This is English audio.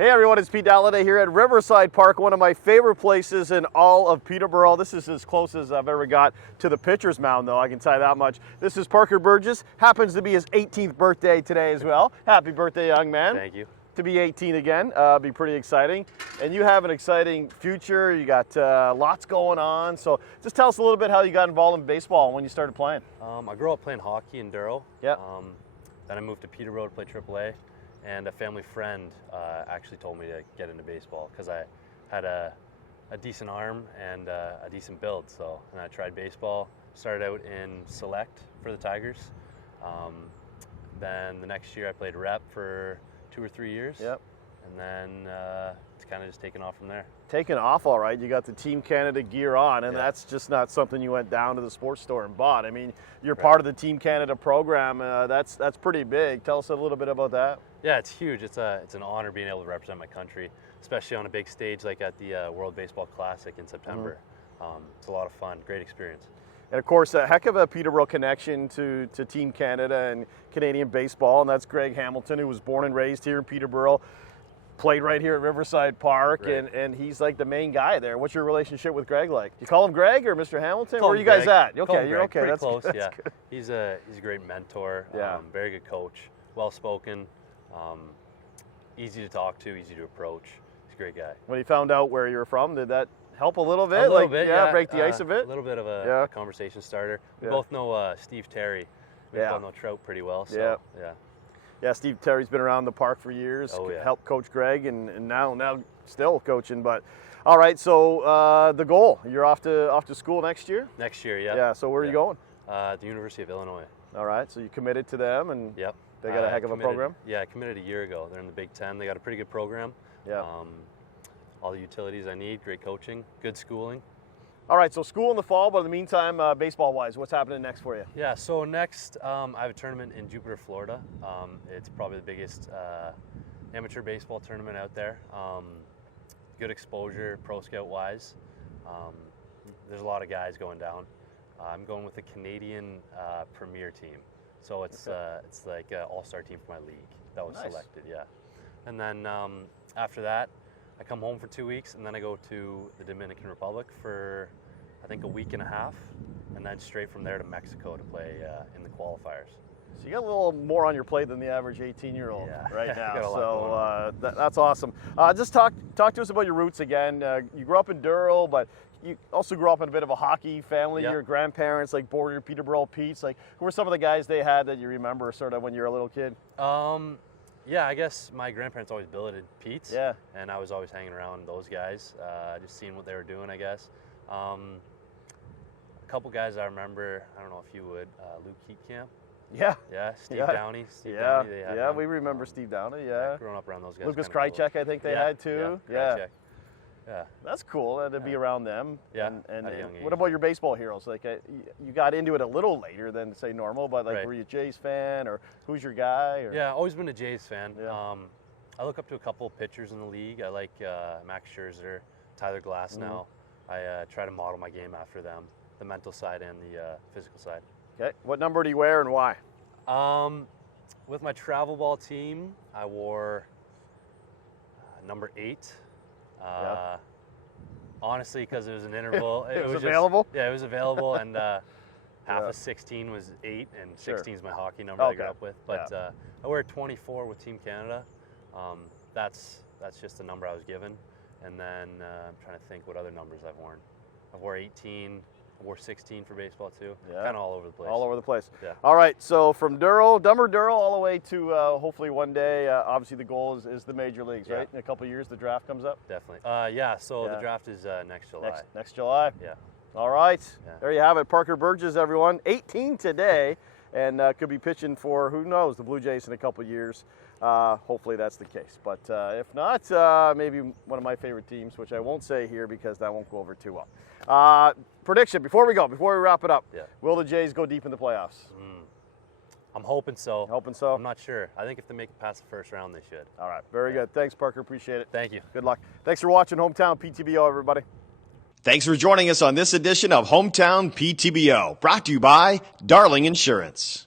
Hey everyone, it's Pete Dalliday here at Riverside Park, one of my favorite places in all of Peterborough. This is as close as I've ever got to the pitcher's mound, though, I can tell you that much. This is Parker Burgess. Happens to be his 18th birthday today as well. Happy birthday, young man. Thank you. To be 18 again, be pretty exciting. And you have an exciting future. You got lots going on. So just tell us a little bit how you got involved in baseball and when you started playing. I grew up playing hockey in Durrow. Yeah. Then I moved to Peterborough to play AAA. And a family friend actually told me to get into baseball because I had a decent arm and a decent build. So, and I tried baseball. Started out in select for the Tigers. Then the next year I played rep for 2 or 3 years. Yep. And then it's kind of just taken off from there. Taken off all right. You got the Team Canada gear on, and Yeah. that's just not something you went down to the sports store and bought. I mean, you're part of the Team Canada program. That's pretty big. Tell us a little bit about that. Yeah, it's huge. It's an honor being able to represent my country, especially on a big stage like at the World Baseball Classic in September. It's a lot of fun. Great experience. And of course, a heck of a Peterborough connection to Team Canada and Canadian baseball, and that's Greg Hamilton, who was born and raised here in Peterborough, played right here at Riverside Park, Right. and he's like the main guy there. What's your relationship with Greg like? You call him Greg or Mr. Hamilton? Where are you guys at? Okay, you're okay. Pretty That's close. That's yeah, good. he's a great mentor. Yeah. Very good coach. Well spoken. Easy to talk to. Easy to approach. He's a great guy. When he found out where you were from, did that help a little bit? A little like, bit, yeah, break the ice a bit? A little bit of a conversation starter. We both know Steve Terry. We both know Trout pretty well. So, yeah. Yeah, Steve Terry's been around the park for years. Oh, yeah. Helped coach Greg, and now still coaching. But all right, so the goal, you're off to school next year. Next year, yeah. Yeah. So where are you going? The University of Illinois. All right. So you committed to them, and Yep. they got a heck of a program. Yeah, I committed a year ago. They're in the Big Ten. They got a pretty good program. Yeah. All the utilities I need. Great coaching. Good schooling. All right. So school in the fall, but in the meantime, baseball-wise, what's happening next for you? Yeah, so next I have a tournament in Jupiter, Florida. It's probably the biggest amateur baseball tournament out there. Good exposure, pro scout-wise. There's a lot of guys going down. I'm going with the Canadian Premier team. So it's like an all-star team for my league that was selected, yeah. And then after that, I come home for 2 weeks, and then I go to the Dominican Republic for, I think, a week and a half, and then straight from there to Mexico to play in the qualifiers. So you got a little more on your plate than the average 18-year-old right now. Got a lot So that's awesome. Just talk to us about your roots again. You grew up in Durrow, but you also grew up in a bit of a hockey family. Yeah. Your grandparents border Peterborough Petes. Who were some of the guys they had that you remember sort of when you were a little kid? Yeah, I guess my grandparents always billeted Pete's. Yeah. And I was always hanging around those guys, just seeing what they were doing, I guess. A couple guys I remember, I don't know if you would, Luke Heatcamp. Yeah. Yeah, Steve Yeah. Downey. Yeah, They had yeah, him. we remember Steve Downey, yeah. Growing up around those guys. Lucas kinda cool. Krychek, I think they had too. Yeah. Krychek. Yeah. That's cool to be around them. Yeah, And at a young age. what about your baseball heroes? You got into it a little later than say normal, but Right. were you a Jays fan or who's your guy? Or? Yeah, always been a Jays fan. Yeah. I look up to a couple of pitchers in the league. I like Max Scherzer, Tyler Glasnow. I try to model my game after them, the mental side and the physical side. Okay. What number do you wear and why? With my travel ball team, I wore number 8. Honestly, because it was an interval. It was available? Yeah, it was available, and half of 16 was 8, and 16 is my hockey number I grew up with. But I wear 24 with Team Canada. That's just the number I was given. And then I'm trying to think what other numbers I've worn. I wore 18. I wore 16 for baseball too. Yeah. Kind of all over the place. All over the place. Yeah. All right. So from Durrow, all the way to hopefully one day. Obviously, the goal is the major leagues, right? In a couple of years, the draft comes up. Definitely. Yeah. So the draft is next July. Next July. Yeah. All right. Yeah. There you have it. Parker Burgess, everyone. 18 today, and could be pitching for, who knows, the Blue Jays in a couple of years. Hopefully that's the case. But if not, maybe one of my favorite teams, which I won't say here because that won't go over too well. Prediction, before we wrap it up, will the Jays go deep in the playoffs? I'm hoping so. Hoping so? I'm not sure. I think if they make it past the first round, they should. All right. Very good. Thanks, Parker. Appreciate it. Thank you. Good luck. Thanks for watching Hometown PTBO, everybody. Thanks for joining us on this edition of Hometown PTBO, brought to you by Darling Insurance.